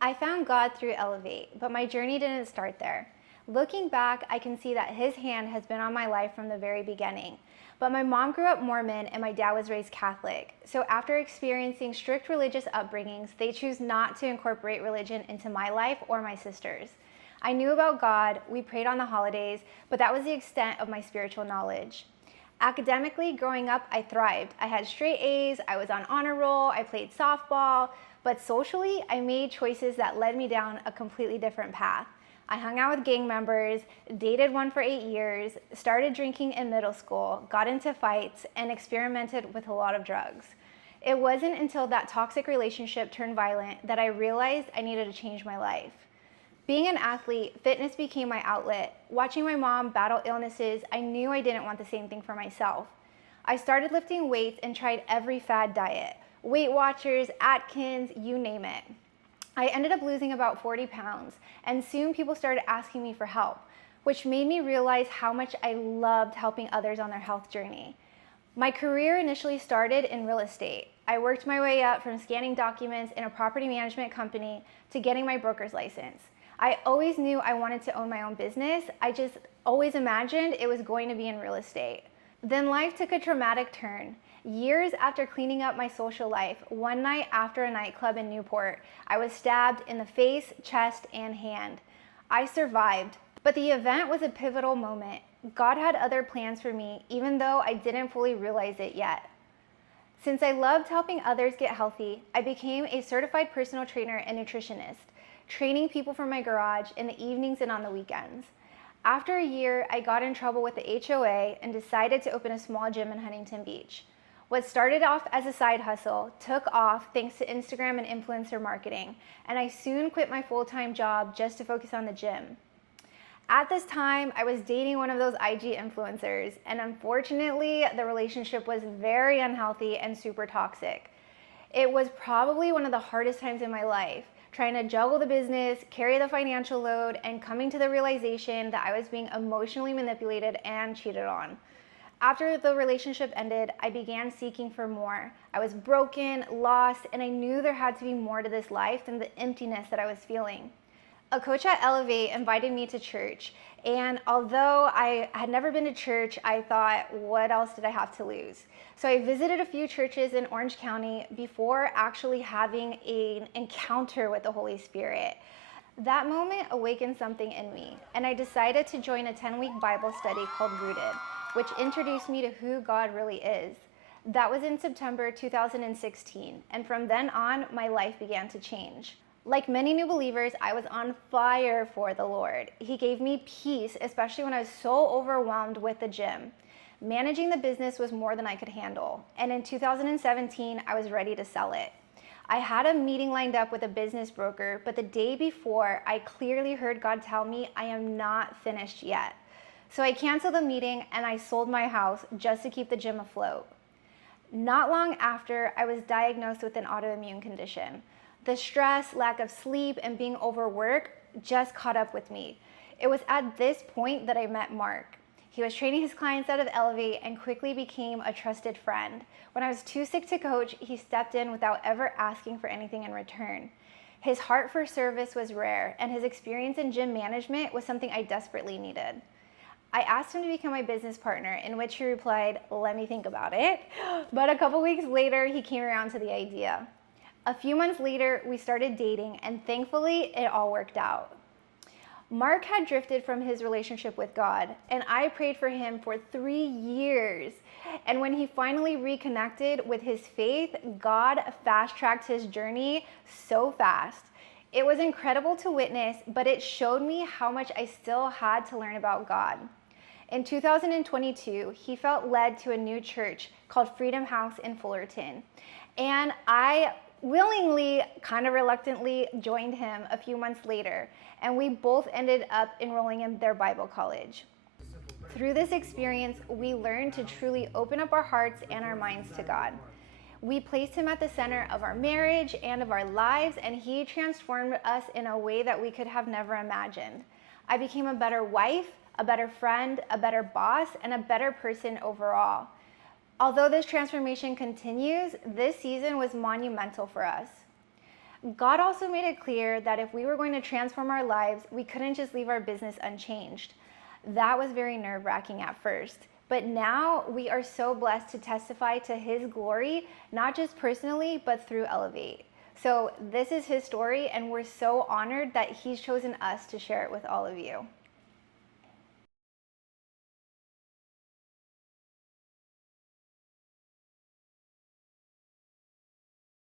I found God through Elevate, but my journey didn't start there. Looking back, I can see that His hand has been on my life from the very beginning. But my mom grew up Mormon and my dad was raised Catholic. So after experiencing strict religious upbringings, they choose not to incorporate religion into my life or my sister's. I knew about God, we prayed on the holidays, but that was the extent of my spiritual knowledge. Academically, growing up, I thrived. I had straight A's, I was on honor roll, I played softball, but socially, I made choices that led me down a completely different path. I hung out with gang members, dated one for 8 years, started drinking in middle school, got into fights, and experimented with a lot of drugs. It wasn't until that toxic relationship turned violent that I realized I needed to change my life. Being an athlete, fitness became my outlet. Watching my mom battle illnesses, I knew I didn't want the same thing for myself. I started lifting weights and tried every fad diet. Weight Watchers, Atkins, you name it. I ended up losing about 40 pounds, and soon people started asking me for help, which made me realize how much I loved helping others on their health journey. My career initially started in real estate. I worked my way up from scanning documents in a property management company to getting my broker's license. I always knew I wanted to own my own business. I just always imagined it was going to be in real estate. Then life took a dramatic turn. Years after cleaning up my social life, one night after a nightclub in Newport, I was stabbed in the face, chest, and hand. I survived, but the event was a pivotal moment. God had other plans for me, even though I didn't fully realize it yet. Since I loved helping others get healthy, I became a certified personal trainer and nutritionist, training people from my garage in the evenings and on the weekends. After a year, I got in trouble with the HOA and decided to open a small gym in Huntington Beach. What started off as a side hustle took off thanks to Instagram and influencer marketing, and I soon quit my full-time job just to focus on the gym. At this time, I was dating one of those IG influencers, and unfortunately, the relationship was very unhealthy and super toxic. It was probably one of the hardest times in my life, trying to juggle the business, carry the financial load, and coming to the realization that I was being emotionally manipulated and cheated on. After the relationship ended, I began seeking for more. I was broken, lost, and I knew there had to be more to this life than the emptiness that I was feeling. A coach at Elevate invited me to church, and although I had never been to church, I thought, what else did I have to lose? So I visited a few churches in Orange County before actually having an encounter with the Holy Spirit. That moment awakened something in me, and I decided to join a 10-week Bible study called Rooted, which introduced me to who God really is. That was in September 2016, and from then on, my life began to change. Like many new believers, I was on fire for the Lord. He gave me peace, especially when I was so overwhelmed with the gym. Managing the business was more than I could handle, and in 2017, I was ready to sell it. I had a meeting lined up with a business broker, but the day before, I clearly heard God tell me I am not finished yet. So I canceled the meeting and I sold my house just to keep the gym afloat. Not long after, I was diagnosed with an autoimmune condition. The stress, lack of sleep, and being overworked just caught up with me. It was at this point that I met Mark. He was training his clients out of Elevate and quickly became a trusted friend. When I was too sick to coach, he stepped in without ever asking for anything in return. His heart for service was rare, and his experience in gym management was something I desperately needed. I asked him to become my business partner, in which he replied, "Let me think about it." But a couple weeks later, he came around to the idea. A few months later, we started dating, and thankfully, it all worked out. Mark had drifted from his relationship with God, and I prayed for him for 3 years. And when he finally reconnected with his faith, God fast-tracked his journey so fast. It was incredible to witness, but it showed me how much I still had to learn about God. In 2022, he felt led to a new church called Freedom House in Fullerton, and I willingly, kind of reluctantly, joined him a few months later, and we both ended up enrolling in their Bible college. Through this experience, we learned to truly open up our hearts and our minds to God. We placed him at the center of our marriage and of our lives, and he transformed us in a way that we could have never imagined. I became a better wife, a better friend, a better boss, and a better person overall. Although this transformation continues, this season was monumental for us. God also made it clear that if we were going to transform our lives, we couldn't just leave our business unchanged. That was very nerve-wracking at first. But now we are so blessed to testify to his glory, not just personally, but through Elevate. So this is his story, and we're so honored that he's chosen us to share it with all of you.